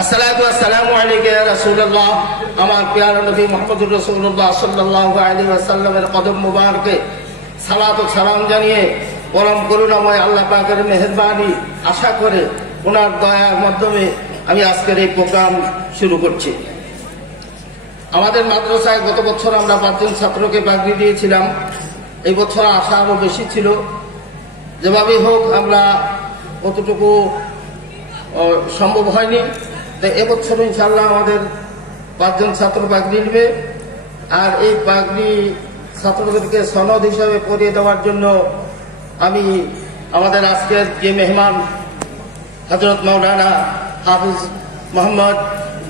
আসসালাতু ওয়াসসালামু আলাইকা ইয়া রাসূলুল্লাহ। আমার প্রিয় নবী মুহাম্মদুর রাসূলুল্লাহ সাল্লাল্লাহু আলাইহি ওয়াসাল্লামের কদম মুবারকে সালাত ও সালাম জানিয়ে পরম করুণাময় আল্লাহ পাকের মেহেরবানি আশা করে ওনার দয়ার মাধ্যমে আমি আজকের এই প্রোগ্রাম শুরু করছি। আমাদের মাদ্রাসায় গত বছর আমরা 5 জন ছাত্রকে পাগড়ি দিয়েছিলাম। এই বছর আশা আরো বেশি ছিল। যেভাবেই হোক আমরা কতটুকু সম্ভব হয়নি। তো এবছর ইনশাআল্লাহ আমাদের 5 জন ছাত্র পাগড়ি নেবে। আর এই পাগড়ি ছাত্রদেরকে সনদ হিসাবে পরিয়ে দেওয়ার জন্য আমি আমাদের আজকের যে মেহমান হযরত মাওলানা হাফিজ মোহাম্মদ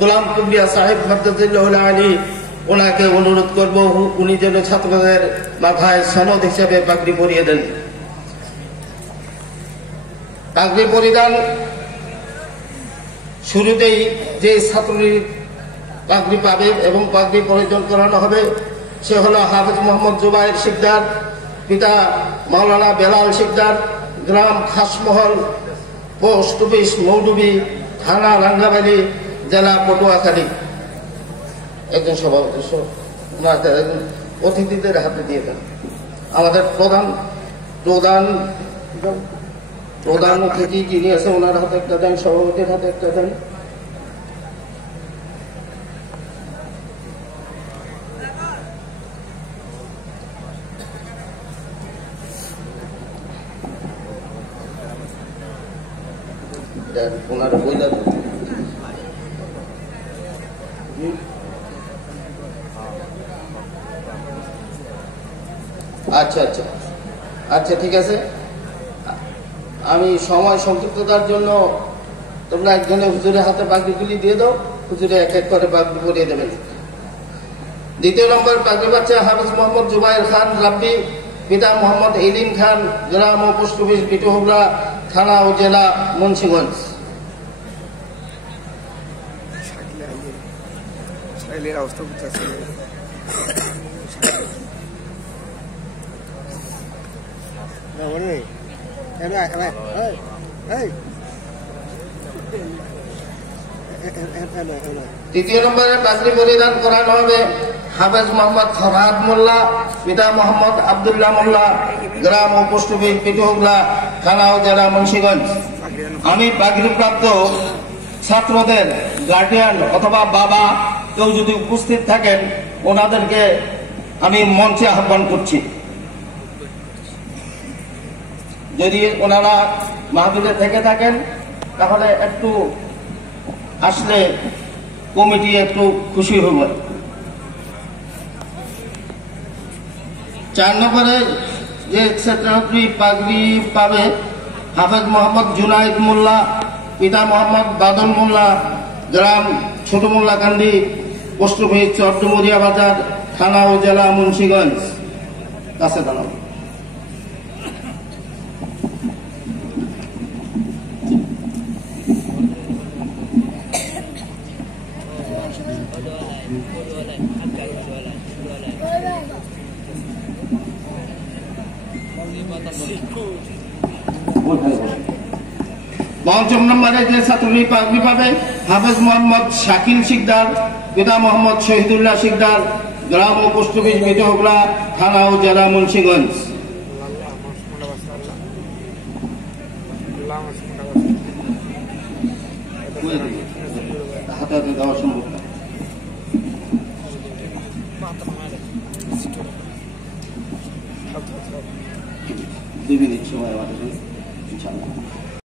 গোলাম কিবরিয়া সাহেব ফরদুল্লাহ আলী, ওনাকে অনুরোধ করব উনি যেন ছাত্রদের মাথায় সনদ হিসেবে পাগড়ি পরিয়ে দেন। পাগড়ি পরিধান শুরুতেই যে ছাত্রী পাগড়ি পাবে এবং পাগড়ি পরিধান করানো হবে সে হলো হাফিজ মোহাম্মদ জুবাইর শিকদার, পিতা মাওলানা বেলাল শিকদার, গ্রাম খাসমহল, পোস্ট অফিস মৌলভী, থানা রাঙ্গামালী, জেলা পটুয়াখালী। একজন সভাপতি অতিথিদের হাতে দিয়ে দেন। আমাদের প্রধান অতিথি যিনি আছে ওনার হাতে একটা দেন, সভাপতির হাতে একটা দেন। ওনার বইলা আচ্ছা ঠিক আছে। আমি সময় সংক্ষিপ্ততার জন্য তোমরা একজনে হুজুরের হাতে পাগড়িগুলি দিয়ে দাও, হুজুরে এক এক করে পাগড়ি পরিয়ে দেবেন। দ্বিতীয় নম্বর পাগড়ি পাচ্ছে হাফিজ মোহাম্মদ জুবাইর খান রাব্বি, পিতা মোহাম্মদ ইলিম খান, গ্রাম ও পোস্ট অফিস বিটুহুবরা, থানা ও জেলা মুন্সিগঞ্জ। তৃতীয় নম্বরে পাগড়ি পরিধান করানো হবে হাফেজ মোহাম্মদ ফরহাদ মোল্লা, পিতা মোহাম্মদ আব্দুল্লাহ মোল্লা, গ্রাম ও পোস্ট অফিস বিটুহুবরা, থানা ও জেলা মুন্সিগঞ্জ। আমি পাগড়িপ্রাপ্ত ছাত্রদের গার্ডিয়ান অথবা বাবা কেউ যদি উপস্থিত থাকেন ওনাদেরকে আমি মঞ্চে আহ্বান করছি। যদি ওনারা মাহফিলে থেকে থাকেন তাহলে একটু আসলে কমিটি একটু খুশি হবে। 4 নম্বরে যে ছাত্রী পাগড়ি পাবে হাফেজ মোহাম্মদ জুনাইদ মোল্লা, পিতা মোহাম্মদ বাদল মোল্লা, গ্রাম ছোট মোল্লাকান্দি, পোস্ট অফিস চরডুমুরিয়া বাজার, থানা ও জেলা মুন্সিগঞ্জ। কাছে দাঁড়াবো। পঞ্চম নম্বরে যে ছাত্রী পাগড়ি পাবে হাফেজ মোহাম্মদ শাকিল শিকদার, পিতা মোহাম্মদ শহীদুল্লাহ শিকদার, গ্রাম ও পোস্ট অফিস বিটুহুবরা, থানা ও জেলা মুন্সিগঞ্জ। হাতে হাতে দেওয়া সম্ভব না। 2 মিনিট সময় আমাদের ইনশাআল্লাহ।